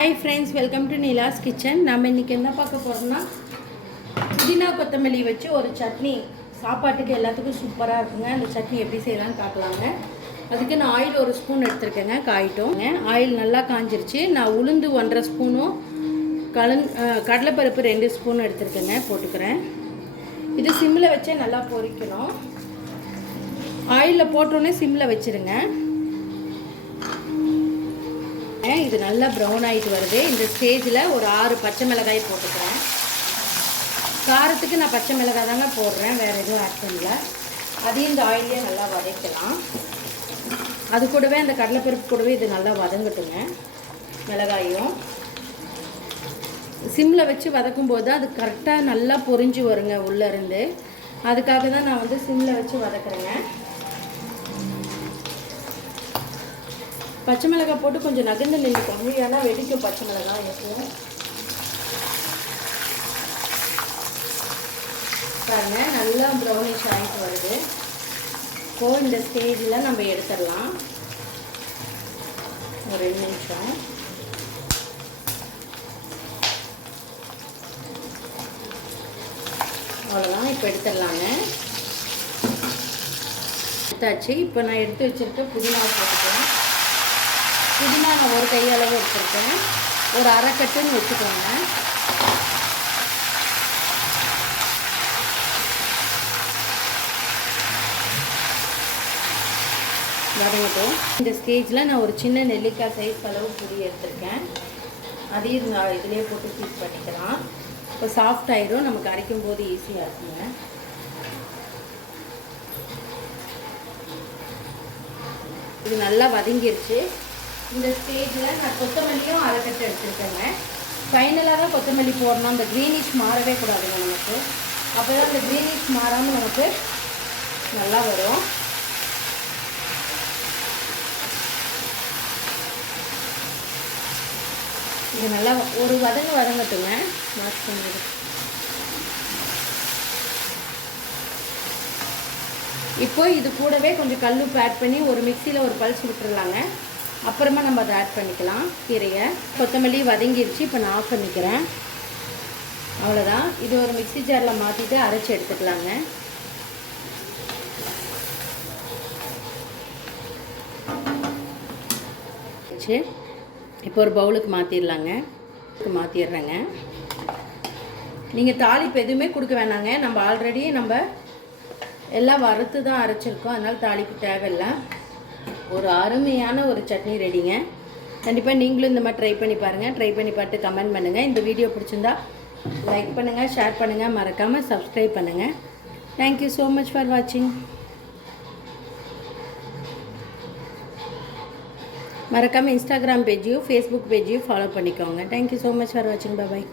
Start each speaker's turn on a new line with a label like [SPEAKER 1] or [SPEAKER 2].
[SPEAKER 1] Hi friends welcome to Nila's kitchen நம்ம இன்றைக்கி என்ன பார்க்க போகிறோம்னா புதினா கொத்தமல்லி வச்சு ஒரு சட்னி. சாப்பாட்டுக்கு எல்லாத்துக்கும் சூப்பராக இருக்குங்க. அந்த சட்னி எப்படி செய்யலாம்னு பார்க்கலாங்க. அதுக்கு நான் ஆயில் ஒரு ஸ்பூன் எடுத்துருக்கேங்க காயிட்டோங்க ஆயில் நல்லா காஞ்சிருச்சு. நான் உளுந்து ஒன்றரை ஸ்பூனும் கலந் கடலைப்பருப்பு ரெண்டு ஸ்பூன் எடுத்துருக்கேங்க போட்டுக்கிறேன். இது சிம்மில் வச்சே நல்லா பொரிக்கணும். ஆயிலில் போட்டோன்னே சிம்மில் வச்சுருங்க. ஏன் இது நல்லா ப்ரௌன் ஆகிட்டு வருது. இந்த ஸ்டேஜில் ஒரு ஆறு பச்சை மிளகாய் போட்டுக்கிறேன். காரத்துக்கு நான் பச்சை மிளகாய் தாங்க போடுறேன். வேறு எதுவும் ஆட் பண்ணல. அதையும் இந்த ஆயிலே நல்லா வதக்கலாம். அது கூடவே அந்த கடலைப்பருப்பு கூடவே இது நல்லா வதங்கட்டுங்க. மிளகாயும். சிம்மில் வச்சு வதக்கும் போது அது கரெக்டாக நல்லா பொரிஞ்சு வருங்க உள்ளேருந்து அதுக்காக தான் நான் வந்து சிம்மில் வச்சு வதக்குறேங்க. பச்சை மிளகாய் போட்டு கொஞ்சம் நகர்ந்து நின்றுக்கோங்க ஏன்னா வெடிக்கும் பச்சை மிளகாய் எப்பவும். பாருங்க நல்லா ப்ரௌனிஷ் ஆகிட்டு வருது. இப்போ இந்த ஸ்டேஜில் நம்ம எடுத்துடலாம். ஒரு ரெண்டு நிமிஷம். அவ்வளோதான் இப்போ எடுத்துடலாங்க. எடுத்தாச்சு. இப்போ நான் எடுத்து வச்சுருக்க புதினா போட்டுக்கிறேன் புதினா நான் ஒரு கையளவு எடுத்துருக்கேன். ஒரு அரைக்கட்டுன்னு வச்சுக்கோங்க. வதங்கட்டும். இந்த ஸ்டேஜில் நான் ஒரு சின்ன நெல்லிக்காய் சைஸ் அளவு புளி எடுத்திருக்கேன். அதையும் நான் இதிலே போட்டு ஃபீட் பண்ணிக்கலாம். இப்போ சாஃப்ட் ஆயிடும். நமக்கு அரைக்கும் போது ஈஸியாக இருக்குங்க. இது நல்லா வதங்கிருச்சு. இந்த ஸ்டேஜில் நான் கொத்தமல்லியும் அரைக்கட்டு எடுத்துருக்கேங்க. ஃபைனலாக தான் கொத்தமல்லி போடணும். அந்த க்ரீனிஷ் மாறவே கூடாதுங்க நமக்கு. அப்போ தான் அந்த க்ரீனிஷ் மாறாமல் நமக்கு நல்லா வரும். இது நல்லா ஒரு வதங்க வதங்கட்டுங்க. மாஸ்க் பண்ணிடு. இப்போ இது கூடவே கொஞ்சம் கல் ஆட் பண்ணி ஒரு மிக்சியில் ஒரு பல்ஸ் விட்டுறலாங்க. அப்புறமா நம்ம அதை ஆட் பண்ணிக்கலாம். கீரையை கொத்தமல்லி வதங்கிருச்சு இப்போ நான் ஆஃப் பண்ணிக்கிறேன். அவ்வளோதான் இது ஒரு மிக்ஸி ஜாரில் மாற்றிட்டு அரைச்சி எடுத்துக்கலாங்க. வச்சு இப்போ ஒரு பவுலுக்கு மாற்றிடலாங்க மாற்றிடுறேங்க நீங்கள் தாளிப்பு எதுவுமே கொடுக்க வேணாங்க. நம்ம ஆல்ரெடி நம்ம எல்லாம் வறுத்து தான் அரைச்சிருக்கோம். அதனால் தாளிப்பு தேவையில்லை. ஒரு அருமையான ஒரு சட்னி ரெடிங்க. கண்டிப்பாக நீங்களும் இந்த மாதிரி ட்ரை பண்ணி பாருங்கள் ட்ரை பண்ணி பார்த்து கமெண்ட் பண்ணுங்கள் இந்த வீடியோ பிடிச்சிருந்தா லைக் பண்ணுங்கள் ஷேர் பண்ணுங்கள் மறக்காமல் சப்ஸ்கிரைப் பண்ணுங்கள் தேங்க்யூ ஸோ மச் ஃபார் வாட்சிங் மறக்காமல் இன்ஸ்டாகிராம் பேஜையும் ஃபேஸ்புக் பேஜையும் ஃபாலோ பண்ணிக்கோங்க. Thank you so much for வாட்சிங் பாய்